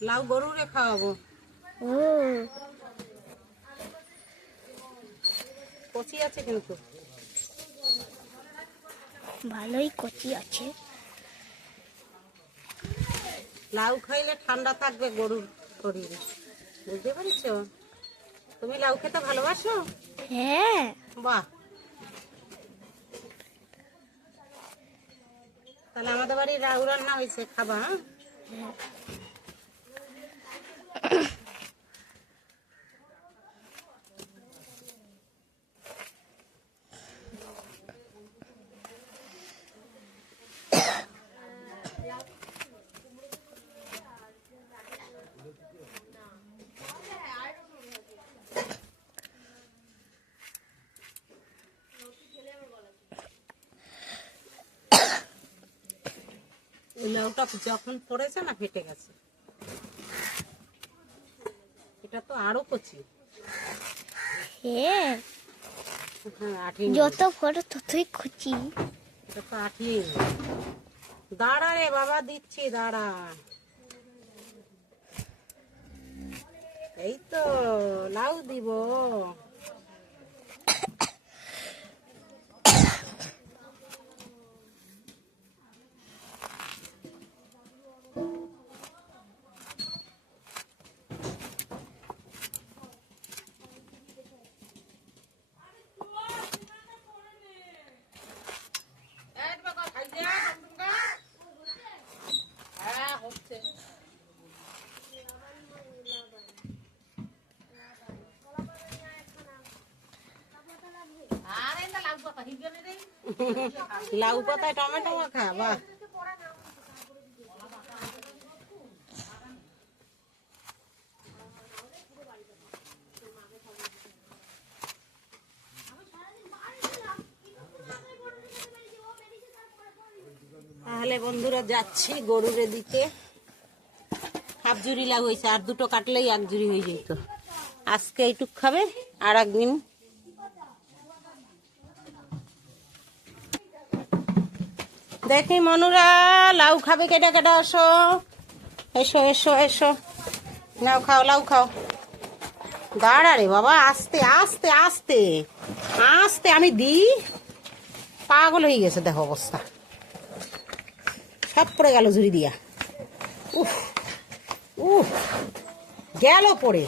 লাউ গরুরে খাওয়াবো। ও। কচি আছে কিন্তু ভালোই কচি আছে। লাউ খাইলে ঠান্ডা থাকবে গরুর শরীরে। বুঝতে পারছ? তুমি লাউ খেতে ভালোবাসো? হ্যাঁ। বাহ। তাহলে আমাদের বাড়ি লাউ রান্না হয়েছে খাবা হ্যাঁ? うん。লাউটা যখন পড়েছে না ফেটে গেছে। এটা তো আরও কচি। হ্যাঁ হ্যাঁ যত বড় ততই কচি। এটা তো আঠি দাঁড়া রে বাবা দিচ্ছি দাঁড়া। এই তো লাউ দিব হ্যাঁ হচ্ছে লাউ পাতায় টমেটো মাখা, বাহ। তাহলে বন্ধুরা, যাচ্ছি গরুর দিকে হাফ জুড়ি লাউ হয়েছে, আর দুটো কাটলেই এক জুড়ি হয়ে যেত। আজকে এইটুক খাবে, আর একদিন দেখি মনুরা, লাউ খাবে, কেটা কেটা আসো। এসো এসো এসো। নাও খাও, লাউ খাও। দাঁড়া রে বাবা, আস্তে আস্তে আস্তে। আস্তে, আমি দি পাগল হয়ে গেছে, দেখো অবস্থা। সব পড়ে গেল ঝুড়ি দিয়া। উফ উফ। গেল পড়ে।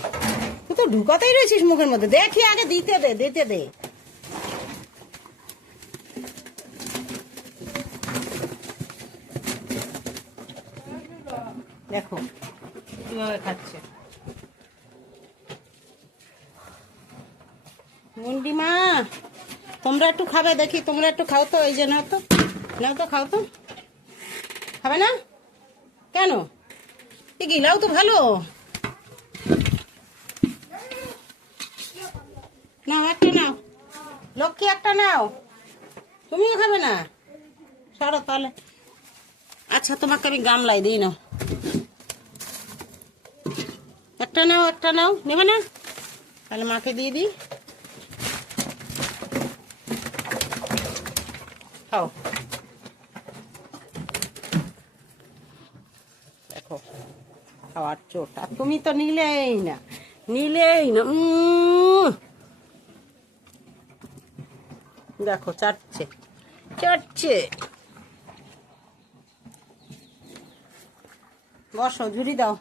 তুই তো ঢুকাতেই রয়েছিস মুখের মধ্যে। দেখি আগে দিতে দে দিতে দে। দেখো, কীভাবে খাচ্ছে। মন্ডিমা, তোমরা একটু খাবে, দেখি তোমরা একটু খাও তো, এই যে নাও তো নাও তো, খাও তো। খাবে না? কেন? এ গিলাও তো ভালো। নাও একটা নাও। লক্ষ্মী, একটা নাও। তুমিও খাবে না? সরো তাহলে। আচ্ছা তোমাকে আমি গামলাই দিই, নাও। একটা নাও একটা নাও। নেবে না? তাহলে মাকে দিয়ে দিই। খাও। দেখো, খাওয়ার চোট। আর তুমি তো নিলেই না নিলেই না। দেখো, চাটছে চাটছে। বসো, ঝুড়ি দাও।